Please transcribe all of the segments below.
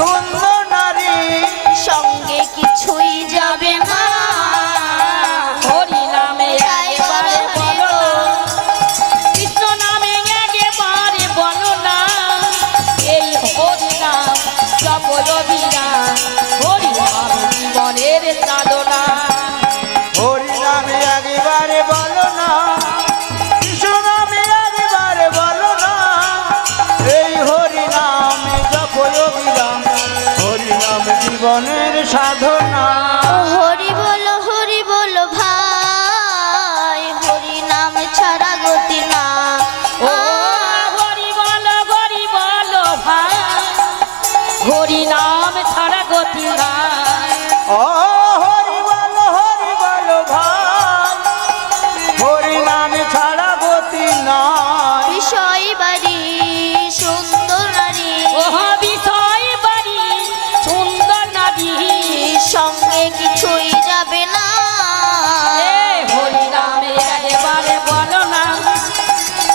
সুন্দর নারী সঙ্গে কিছুই যাবে না। হরি নামে একবারে বলো, কৃষ্ণ নামে একবারে বলো না। এই হরি নাম জপ রবিরাম, হরি নাম জীবনের সাধনা। হরি নামে একবারে বলো না, কৃষ্ণ নামে একবারে বলো না। এই হরি নামে জপ রবিরাম, হরি নাম জীবনের সাধনা। হরি বলো ভাই, হরি নাম ছাড়া গতি না। ও হরি বলো ভাই, হরি নাম ছাড়া গতি নাই। ও হরি বলো ভাই, হরি নামে ছাড়া গতি নাই। বিষয় বাড়ি সুন্দর নারী, ও বিষয় বাড়ি সুন্দর নারী, সঙ্গে কিছুই যাবে না। হরি নামে একবারে বলো না,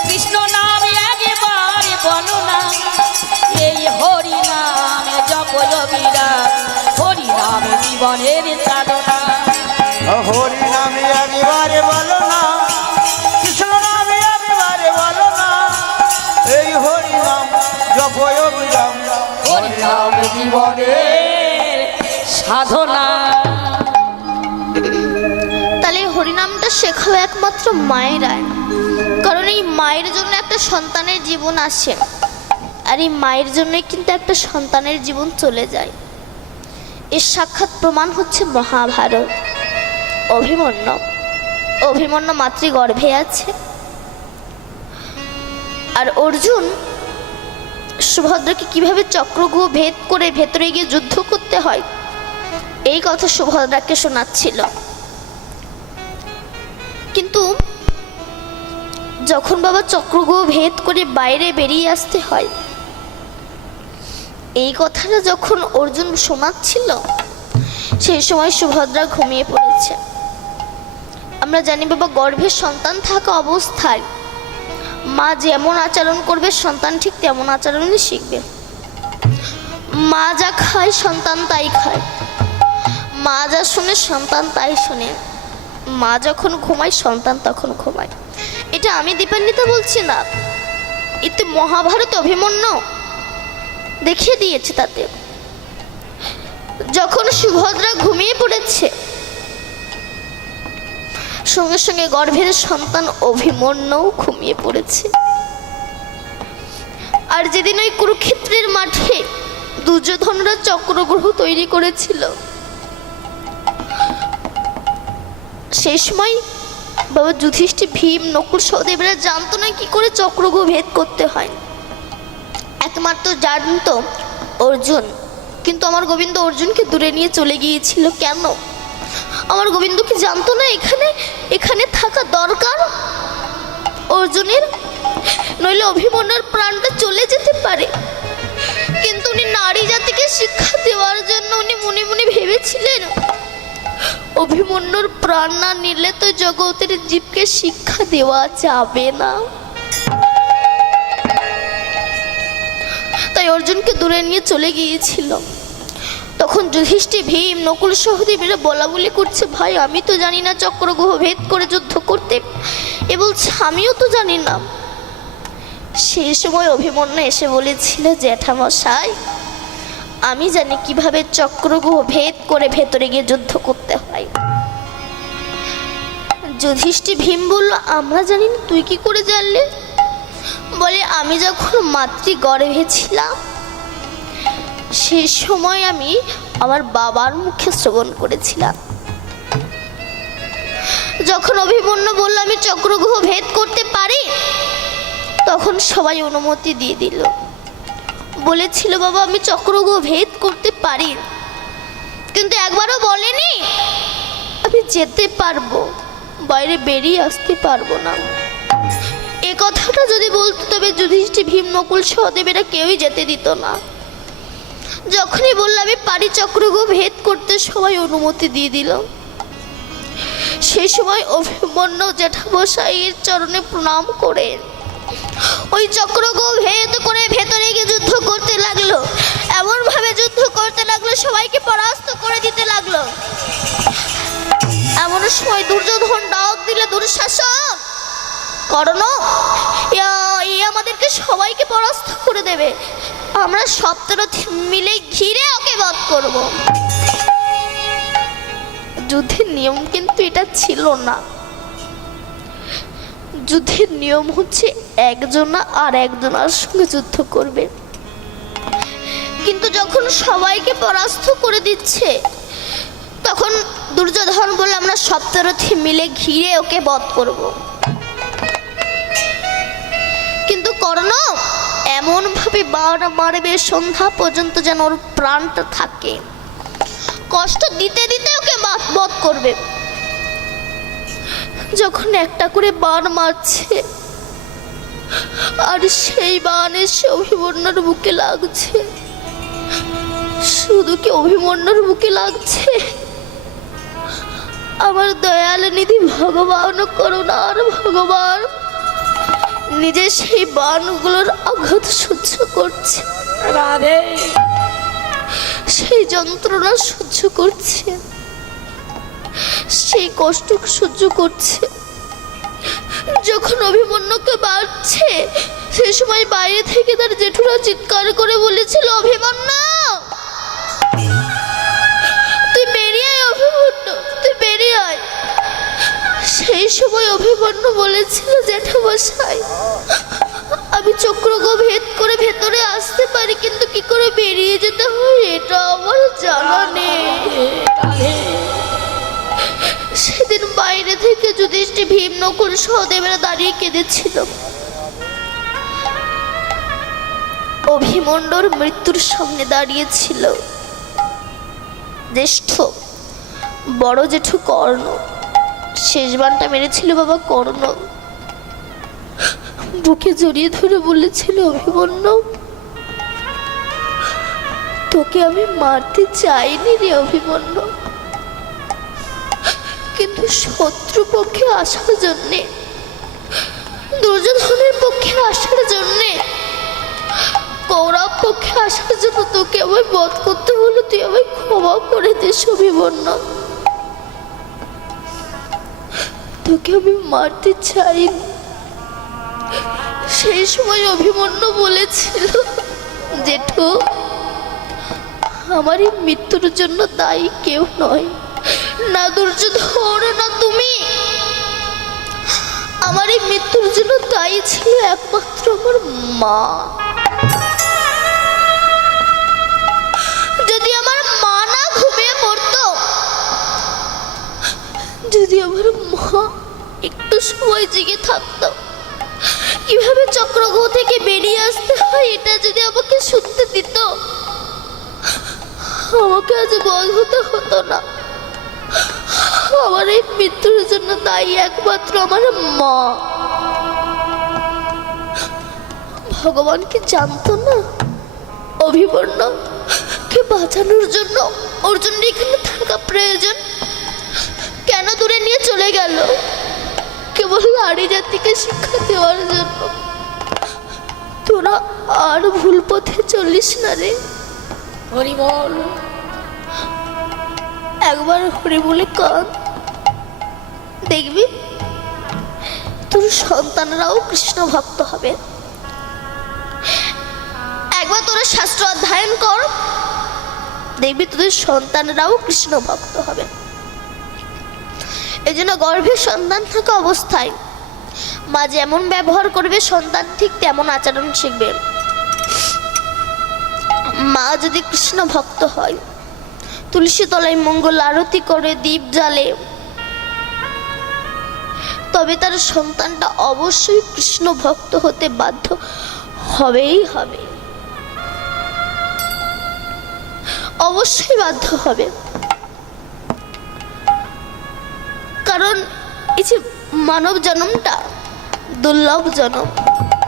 কৃষ্ণ নামে একবারে বলো না। এই হরি নামে জপ রবিরাম, হরি নামে জীবনের সাধনা। হরি নামে একবারে বলো না, কৃষ্ণ নামে একবারে বলো না। এই হরি নাম জপ অবিরাম, হরি নাম জীবনের সাধনা। তাহলে হরিনামটা শেখাও একমাত্র মায়েরাই, কারণ এই মায়ের জন্য একটা সন্তানের জীবন আসে, আর এই মায়ের জন্যই কিন্তু একটা সন্তানের জীবন চলে যায়। এর সাক্ষাৎ প্রমাণ হচ্ছে মহাভারত। অভিমন্যু মাতৃগর্ভে আছে, আর অর্জুন সুভদ্রাকে কিভাবে চক্রগুহ ভেদ করে ভেতরে গিয়ে যুদ্ধ করতে হয় এই কথা সুভদ্রাকে শোনাচ্ছিল। কিন্তু যখন বাবা চক্রগুহ ভেদ করে বাইরে বেরিয়ে আসতে হয়, এই কথাটা যখন অর্জুন শোনাচ্ছিল, সেই সময় সুভদ্রা ঘুমিয়ে পড়েছে। আমরা জানি বাবা, গর্ভে সন্তান থাকা অবস্থায় মা যেমন আচরণ করবে সন্তান ঠিক তেমন আচরণই শিখবে। মা যা খায় সন্তান তাই খায়, মা যা শুনে সন্তান তাই শোনে, মা যখন ঘুমায় সন্তান তখন ঘুমায়। এটা আমি দীপান্বিতা বলছি না, এতে মহাভারত অভিমন্যু দেখিয়ে দিয়েছে। তাতে যখন সুভদ্রা ঘুমিয়ে পড়েছে, সঙ্গে সঙ্গে গর্ভের সন্তান অভিমন্যু ঘুমিয়ে পড়েছে। আর যেদিন ওই কুরুক্ষেত্রের মাঠে দুর্যোধনরা চক্রগ্রহ তৈরি করেছিল, সেই সময় বাবা যুধিষ্ঠির, ভীম, নকুল, সহদেবরা জানতো না কি করে চক্রগ্রহ ভেদ করতে হয়। একমাত্র জানতো অর্জুন, কিন্তু আমার গোবিন্দ অর্জুনকে দূরে নিয়ে চলে গিয়েছিল। কেন? আমার গোবিন্দ কি জানতো না এখানে থাকা দরকার অর্জুনের, নইলে অভিমন্যুর প্রাণটা চলে যেতে পারে। কিন্তু উনি নারী জাতিকে শিক্ষা দেওয়ার জন্য উনি মনে মনে ভেবেছিলেন, অভিমন্যুর প্রাণ না নিলে তো জগতের জীবকে শিক্ষা দেওয়া যাবে না। তাই অর্জুনকে দূরে নিয়ে চলে গিয়েছিল। তখন যুধিষ্ঠির, ভীম, নকুল, সহদেবরা বলা বলি করছে, ভাই আমি তো জানি না চক্রগ্রহ ভেদ করে যুদ্ধ করতে। এ বলছে আমিও তো জানি না। সেই সময় অভিমন্যু এসে বলেছিল, জ্যাঠামশাই আমি জানি কিভাবে চক্রগ্রহ ভেদ করে ভেতরে গিয়ে যুদ্ধ করতে হয়। যুধিষ্ঠির, ভীম বলল, আমরা জানি না, তুই কি করে জানলে? বলে, আমি যখন মাতৃগর্ভে ছিলাম সেই সময় আমি আমার বাবার মুখে শ্রবণ করেছিলাম। যখন অভিমন্যু বলল আমি চক্রগ্রহ ভেদ করতে পারি, তখন সবাই অনুমতি দিয়ে দিল। বলেছিল, বাবা আমি চক্রগ্রহ ভেদ করতে পারি, কিন্তু একবারও বলেনি আমি যেতে পারবো, বাইরে বেরিয়ে আসতে পারবো না। এ কথাটা যদি বলতো তবে যুধিষ্ঠির, ভীম, নকুল, সহদেবেরা কেউই যেতে দিত না। যখনই বললাম আমি পারি চক্রগ্রহ ভেদ করতে, সবাই অনুমতি দিয়ে দিল। সেই সময় অভিমন্যু জ্যাঠামশাইয়ের চরণে প্রণাম করে ওই চক্রগ্রহ ভেদ করে ভেতরে গিয়ে যুদ্ধ করতে লাগলো। এমন ভাবে যুদ্ধ সবাইকে পরাস্ত করে দিতে লাগলো। এমন সময় দুর্যোধন ডাক দিলে, দুঃশাসন কর্ণ, এ আমাদেরকে সবাইকে পরাস্ত করে দেবে, আমরা সপ্তরথী মিলে ঘিরে ওকে বধ করব। যুদ্ধের নিয়ম কিন্তু এটা ছিল না। যুদ্ধের নিয়ম হচ্ছে একজনা আর একজনের সঙ্গে যুদ্ধ করবে। কিন্তু যখন সবাইকে পরাস্ত করে দিচ্ছে, তখন দুর্যোধন বলে আমরা সপ্তরথী মিলে ঘিরে ওকে বধ করব। কিন্তু কর্ণ এমন ভাবে বাণ মারবে সন্ধ্যা পর্যন্ত যেন ওর প্রাণটা থাকে, কষ্ট দিতে দিতে ওকে বধ করবে। যখন একটা করে বাণ মারছে, আর সেই বাণ এসে অভিমন্যুর বুকে লাগছে, শুধু কি অভিমন্যুর বুকে লাগছে, আমার দয়াল নিধি ভগবান করুণার ভগবান নিজে সেই বাণগুলোর আঘাত সহ্য করছে, রাধে সেই যন্ত্রণা সহ্য করছে, সেই কষ্ট সহ্য করছে। যখন অভিমন্যুকে বাড়ছে, সেই সময় বাইরে থেকে তার জেঠুরা চিৎকার করে বলেছিল, অভিমন্যু তুই বেরিয়ে আয়, অভিমন্যু তুই বেরিয়ে আয়। সেই সময় অভিমন্যু বলেছিল, জেঠামশাই আমি চক্রকে ভেদ করে ভেতরে আসতে পারি, কিন্তু কি করে বেরিয়ে যেতে হয় এটা আমার জানা নেই। সেদিন বাইরে থেকে যুধিষ্ঠির, ভীম, নকুল, সহদেবেরা দাঁড়িয়ে কেঁদেছিল। অভিমন্যুর মৃত্যুর সামনে দাঁড়িয়েছিল জ্যেষ্ঠ বড় জেঠু কর্ণ। শেষ বাণটা মেরেছিল বাবা কর্ণ। বুকে জড়িয়ে ধরে বলেছিল, অভিমন্যু তোকে আমি মারতে চাইনি রে অভিমন্যু, কিন্তু শত্রু পক্ষে আসার জন্যে, দুর্যোধনের পক্ষে আসার জন্যে, কৌরব পক্ষে আসার জন্য তোকে আমায় বধ করতে হলো, তুই আমায় ক্ষমা করে দিস অভিমন্যু, তোকে আমি মারতে চাইনি। সেই সময় অভিমন্যু বলেছিল, জেঠু আমার এই মৃত্যুর জন্য দায়ী কেউ নয়, না দুর্যোধন না তুমি। আমার এই মৃত্যুর জন্য দায়ী ছিল একমাত্র আমার মা। যদি আমার মা না ঘুমিয়ে পড়তো, যদি আমার মা একটু সময় জেগে থাকতো, কিভাবে চক্রগ্রহ থেকে বেরিয়ে আসতে হয় এটা যদি আমাকে শুনতে দিত, আমাকে আজ বধ হতে হতো না। আমার এই মৃত্যুর জন্য দায়ী একমাত্র আমার মা। ভগবান কি জানতো না অভিমন্যু কে বাঁচানোর জন্য অর্জুন এখানে থাকা প্রয়োজন? কেন দূরে নিয়ে চলে গেল? কেবল নারী জাতিকে শিক্ষা দেওয়ার জন্য। তোরা আর ভুল পথে চলিস না রে। হরি বল। একবার হরি বলে কাঁদ, দেখবি তোর সন্তানরাও কৃষ্ণ ভক্ত হবে। একবার তোরা শাস্ত্র অধ্যয়ন কর, দেখবি তোদের সন্তানরাও কৃষ্ণ ভক্ত হবে। এই জন্য গর্ভে সন্তান থাকা অবস্থায় মা যেমন ব্যবহার করবে, সন্তান ঠিক তেমন আচরণ শিখবে। মা যদি কৃষ্ণ ভক্ত হয়, তুলসী তলায় মঙ্গল আরতি করে দীপ জ্বালে, তবে তার সন্তানটা অবশ্যই কৃষ্ণ ভক্ত হতে বাধ্য হবেই হবে, অবশ্যই বাধ্য হবে। কারণ এই যে মানব জন্মটা দুর্লভ জন্ম,